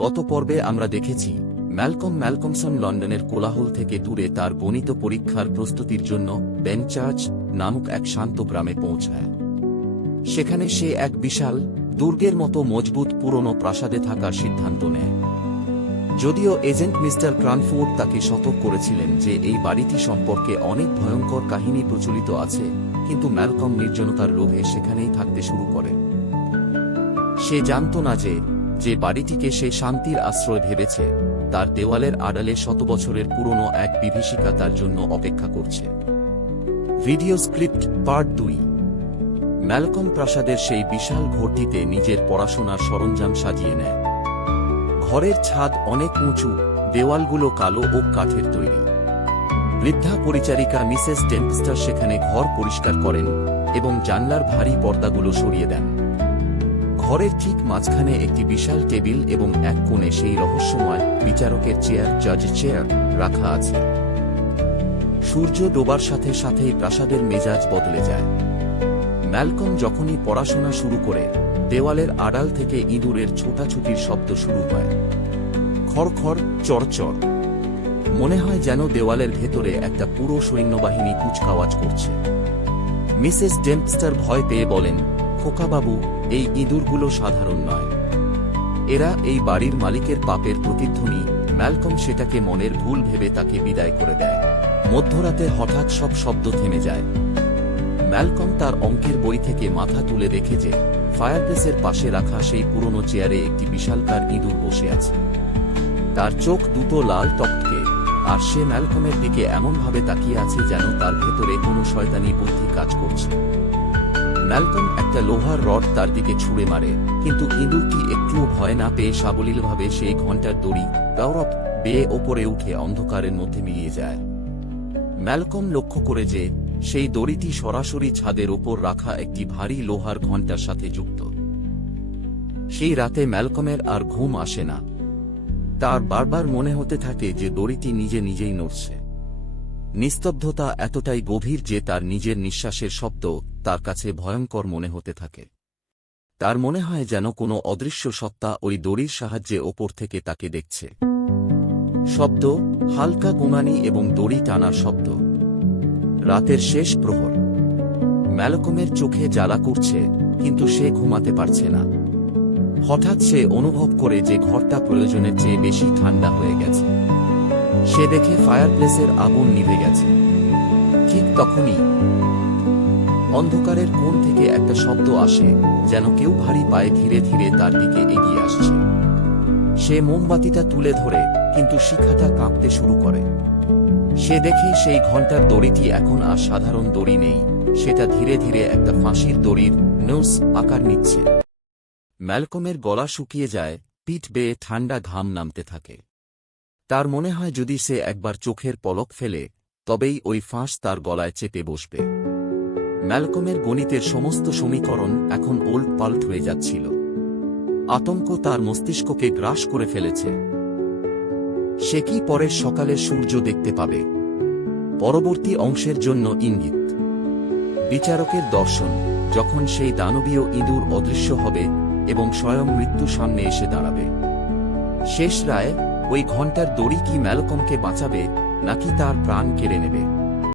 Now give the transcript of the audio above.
গত পর্বে আমরা দেখেছি ম্যালকমসন লন্ডনের কোলাহল থেকে দূরে তার গণিত পরীক্ষার প্রস্তুতির জন্য বেনচার্চ নামক এক শান্ত গ্রামে পৌঁছায়। সেখানে সে এক বিশাল দুর্গের মতো মজবুত পুরনো প্রাসাদে থাকার সিদ্ধান্ত নেয়। যদিও এজেন্ট মিস্টার ক্রানফোর্ড তাকে সতর্ক করেছিলেন যে এই বাড়িটি সম্পর্কে অনেক ভয়ঙ্কর কাহিনী প্রচলিত আছে, কিন্তু ম্যালকম নির্জনতার লোভে সেখানেই থাকতে শুরু করে। সে জানত না যে বাড়িটিকে সে শান্তির আশ্রয় ভেবেছে, তার দেওয়ালের আড়ালে শত বছরের পুরনো এক বিভীষিকা তার জন্য অপেক্ষা করছে। Video script part 2। ম্যালকম প্রাসাদের সেই বিশাল ঘরটিতে নিজের পড়াশোনার সরঞ্জাম সাজিয়ে নেয়। ঘরের ছাদ অনেক উঁচু, দেওয়ালগুলো কালো ও কাঠের তৈরি। বৃদ্ধা পরিচারিকা মিসেস ডেম্পস্টার সেখানে ঘর পরিষ্কার করেন এবং জানলার ভারী পর্দাগুলো সরিয়ে দেন। ঘরের ঠিক মাঝখানে একটি বিশাল টেবিল এবং এক কোণে সেই রহস্যময় বিচারকের চেয়ার, জাজ চেয়ার রাখা আছে। সূর্য ডোবার সাথে সাথেই প্রাসাদের মেজাজ বদলে যায়। ম্যালকম যখনই পড়াশোনা শুরু করে, দেওয়ালের আড়াল থেকে ইঁদুরের ছোটাছুটির শব্দ শুরু হয়। খড়খড়, চড়চড়। মনে হয় যেন দেওয়ালের ভেতরে একটা পুরো সৈন্যবাহিনী কুচকাওয়াজ করছে। মিসেস ডেম্পস্টার ভয় পেয়ে বলেন, খোকাবাবু, এই ইঁদুরগুলো সাধারণ নয়, এরা এই বাড়ির মালিকের পাপের প্রতিধ্বনি। ম্যালকম সেটাকে মনের ভুল ভেবে তাকে বিদায় করে দেয়। মধ্যরাতে হঠাৎ সব শব্দ থেমে যায়। ম্যালকম তার অঙ্কের বই থেকে মাথা তুলে দেখে যে ফায়ারপ্লেসের পাশে রাখা সেই পুরনো চেয়ারে একটি বিশালকার ইঁদুর বসে আছে। তার চোখ দুটো লাল টকটকে, আর সে ম্যালকমের দিকে এমনভাবে তাকিয়ে আছে যেন তার ভেতরে কোনো শয়তানি বুদ্ধি কাজ করছে। ম্যালকম একটা লোহার রড তার দিকে ছুঁড়ে মারে, কিন্তু ইঁদুরটি একটুও ভয় না পেয়ে সাবলীলভাবে সেই ঘণ্টার দড়ি দৌড়ত বেয়ে ওপরে উঠে অন্ধকারের মধ্যে মিলিয়ে যায়। ম্যালকম লক্ষ্য করে যে সেই দড়িটি সরাসরি ছাদের ওপর রাখা একটি ভারী লোহার ঘণ্টার সাথে যুক্ত। সেই রাতে ম্যালকমের আর ঘুম আসে না। তার বারবার মনে হতে থাকে যে দড়িটি নিজে নিজেই নড়ছে। নিস্তব্ধতা এতটাই গভীর যে তার নিজের নিঃশ্বাসের শব্দ তার কাছে ভয়ঙ্কর মনে হতে থাকে। তার মনে হয় যেন কোনো অদৃশ্য সত্তা ওই দড়ির সাহায্যে ওপর থেকে তাকে দেখছে। শব্দ, হালকা গোঙানি এবং দড়ি টানার শব্দ। রাতের শেষ প্রহর। ম্যালকমের চোখে জ্বালা করছে, কিন্তু সে ঘুমাতে পারছে না। হঠাৎ সে অনুভব করে যে ঘরটা প্রয়োজনের চেয়ে বেশি ঠান্ডা হয়ে গেছে। সে দেখে ফায়ারপ্লেসের আগুন নিভে গেছে। ঠিক তখনই অন্ধকারের কোণ থেকে একটা শব্দ আসে, যেন কেউ ভারী পায়ে ধীরে ধীরে তার দিকে এগিয়ে আসছে। সে মোমবাতিটা তুলে ধরে, কিন্তু শিখাটা কাঁপতে শুরু করে। সে দেখে সেই ঘণ্টার দড়িটি এখন আর সাধারণ দড়ি নেই, সেটা ধীরে ধীরে একটা ফাঁসির দড়ির নোস আকার নিচ্ছে। ম্যালকমের গলা শুকিয়ে যায়, পিঠ বেয়ে ঠান্ডা ঘাম নামতে থাকে। তার মনে হয় যদি সে একবার চোখের পলক ফেলে, তবেই ওই ফাঁস তার গলায় চেপে বসবে। ম্যালকমের গণিতের সমস্ত সমীকরণ এখন ওলটপালট হয়ে যাচ্ছিল। আতঙ্ক তার মস্তিষ্ককে গ্রাস করে ফেলেছে। সে কি পরের সকালে সূর্য দেখতে পাবে? পরবর্তী অংশের জন্য ইঙ্গিত। বিচারকের দর্শন, যখন সেই দানবীয় ইঁদুর অদৃশ্য হবে এবং স্বয়ং মৃত্যু সামনে এসে দাঁড়াবে। শেষ রায়, ওই ঘণ্টার দড়ি কি ম্যালকমকে বাঁচাবে নাকি তার প্রাণ কেড়ে নেবে?